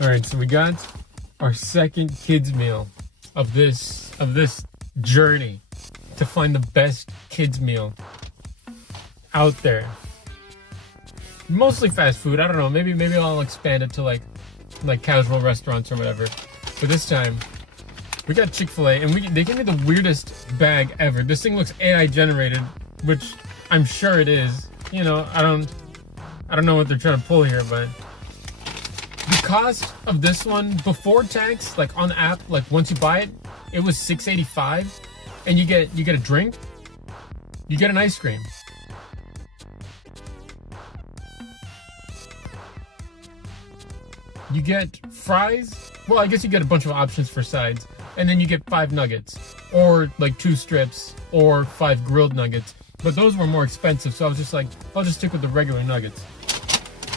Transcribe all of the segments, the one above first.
All right, so we got our second kids meal of this journey to find the best kids meal out there. Mostly fast food. I don't know. Maybe I'll expand it to like casual restaurants or whatever. But this time we got Chick-Fil-A, and they gave me the weirdest bag ever. This thing looks AI generated, which I'm sure it is. You know, I don't know what they're trying to pull here, but the cost of this one before tax, like on the app, like once you buy it, it was $6.85, and you get a drink, you get an ice cream. You get fries. Well, I guess you get a bunch of options for sides, and then you get 5 nuggets, or like 2 strips, or 5 grilled nuggets. But those were more expensive, so I was just like, I'll just stick with the regular nuggets.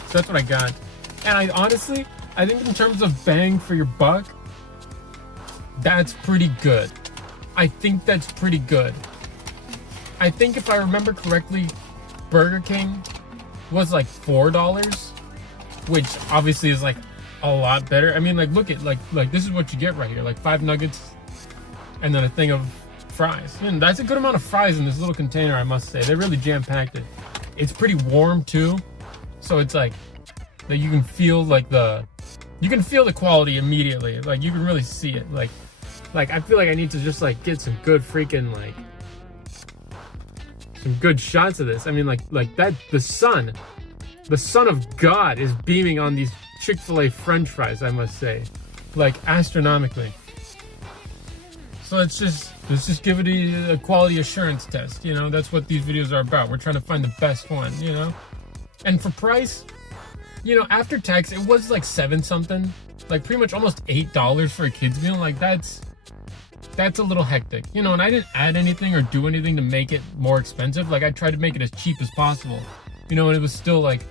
So that's what I got. And I think in terms of bang for your buck, that's pretty good. I think that's pretty good. I think if I remember correctly, Burger King was like $4, which obviously is like a lot better. I mean, like, look at like this is what you get right here, like 5 nuggets and then a thing of fries. And that's a good amount of fries in this little container, I must say. They really jam-packed it. It's pretty warm too, so it's like that you can feel the quality immediately. Like you can really see it. Like I feel like I need to just like get some good freaking like some good shots of this. I mean, like that the sun of God is beaming on these Chick-fil-A French fries, I must say, like astronomically. So let's just give it a quality assurance test. You know, that's what these videos are about. We're trying to find the best one. You know, and for price, you know, after tax, it was like 7 something, like pretty much almost $8 for a kid's meal. Like that's a little hectic, you know. And I didn't add anything or do anything to make it more expensive. Like I tried to make it as cheap as possible, you know, and it was still like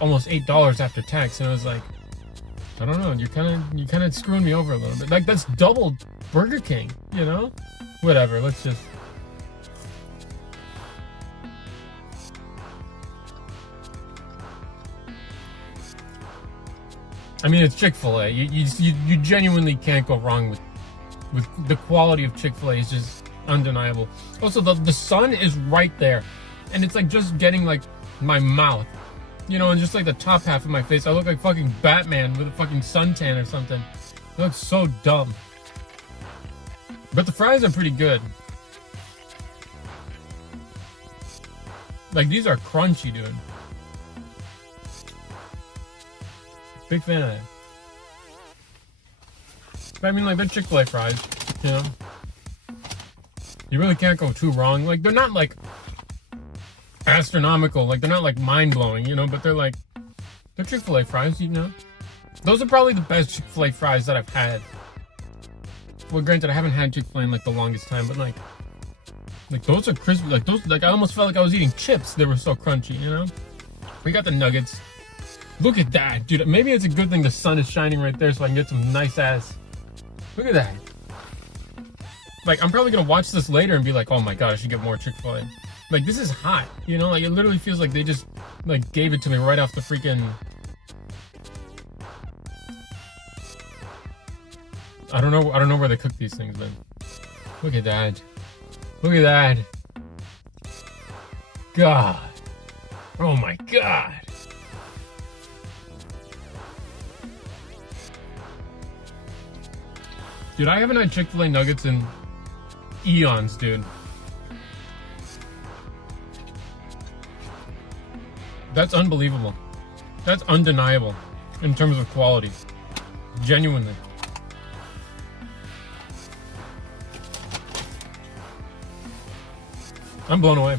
almost $8 after tax. And I was like, I don't know, you're kind of screwing me over a little bit. Like that's double Burger King, you know. Whatever. Let's just. I mean, it's Chick-fil-A. You genuinely can't go wrong with the quality of Chick-fil-A is just undeniable. Also, the sun is right there, and it's like just getting like my mouth, you know, and just like the top half of my face. I look like fucking Batman with a fucking suntan or something. It looks so dumb. But the fries are pretty good. Like these are crunchy, dude. Big fan of that. But I mean, like, they're Chick-fil-A fries, you know? You really can't go too wrong. Like, they're not, like, astronomical. Like, they're not, like, mind-blowing, you know? But they're Chick-fil-A fries, you know? Those are probably the best Chick-fil-A fries that I've had. Well, granted, I haven't had Chick-fil-A in, like, the longest time, but, like, those are crispy. Like, those, like, I almost felt like I was eating chips. They were so crunchy, you know? We got the nuggets. Look at that, dude. Maybe it's a good thing the sun is shining right there so I can get some nice ass. Look at that. Like, I'm probably gonna watch this later and be like, oh my god, I should get more Chick-fil-A. Like, this is hot, you know? Like, it literally feels like they just, like, gave it to me right off the freaking... I don't know where they cook these things, man. Look at that. Look at that. God. Oh my god. Dude, I haven't had Chick-fil-A nuggets in eons, dude. That's unbelievable. That's undeniable in terms of quality. Genuinely. I'm blown away.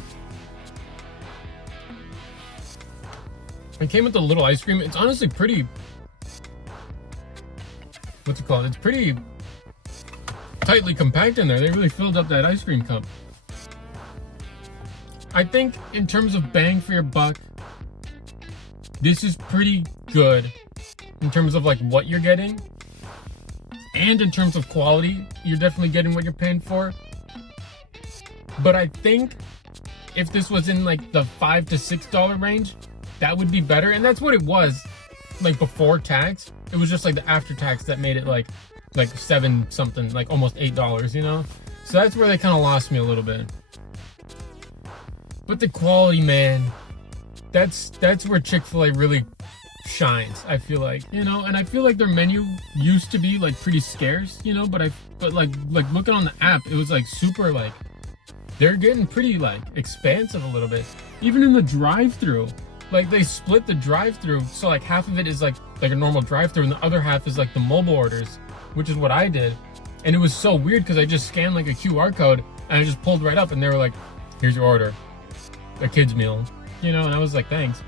It came with a little ice cream. It's honestly pretty... What's it called? It's pretty... tightly compact in there. They really filled up that ice cream cup. I think in terms of bang for your buck, this is pretty good in terms of like what you're getting, and in terms of quality, you're definitely getting what you're paying for. But I think if this was in like the $5 to $6 range, that would be better, and that's what it was. like before tax. It was just like the after tax that made it like 7 something, like almost $8, you know? So that's where they kind of lost me a little bit. But the quality, man, that's where Chick-Fil-A really shines, I feel like, you know? And I feel like their menu used to be like pretty scarce, you know, but like looking on the app, it was like super, like, they're getting pretty like expansive a little bit. Even in the drive-thru, like they split the drive-thru, so like half of it is like a normal drive-thru and the other half is like the mobile orders, which is what I did. And it was so weird because I just scanned like a QR code and I just pulled right up and they were like, here's your order, a kid's meal, you know? And I was like, thanks.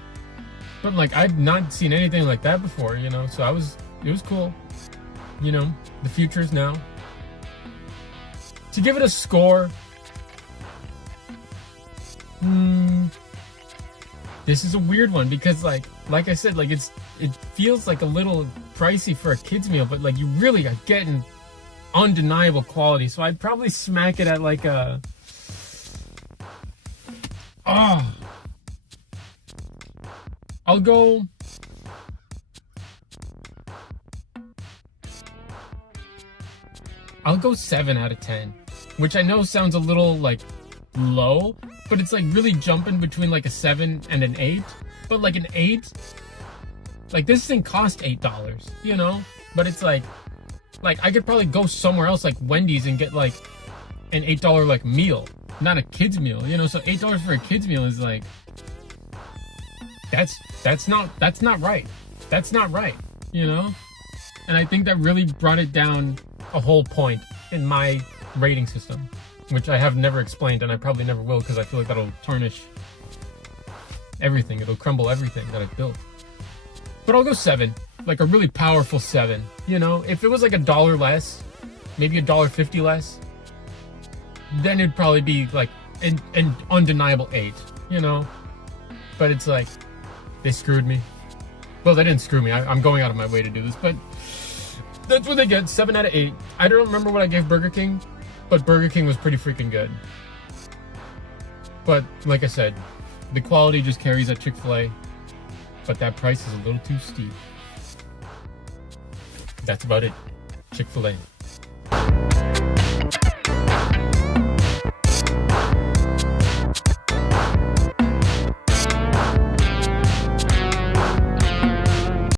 But like, I'd not seen anything like that before, you know? So it was cool, you know? The future is now. To give it a score, this is a weird one because like I said, like it feels like a little pricey for a kid's meal, but like you really are getting undeniable quality. So I'd probably smack it at like a, I'll go I'll go 7 out of 10, which I know sounds a little like low, but it's like really jumping between like a 7 and an 8. But like an 8, like this thing cost $8, you know? But it's like I could probably go somewhere else like Wendy's and get like an $8 like meal, not a kid's meal, you know? So $8 for a kid's meal is like, that's not right. That's not right, you know? And I think that really brought it down a whole point in my rating system, which I have never explained, and I probably never will, because I feel like that'll tarnish everything. It'll crumble everything that I've built. But I'll go 7, like a really powerful 7. You know, if it was like $1 less, maybe $1.50 less, then it'd probably be like an undeniable 8, you know? But it's like, they screwed me. Well, they didn't screw me. I'm going out of my way to do this, but that's what they get, 7 out of 8. I don't remember what I gave Burger King, but Burger King was pretty freaking good. But like I said, the quality just carries at Chick-Fil-A, but that price is a little too steep. That's about it. Chick-Fil-A.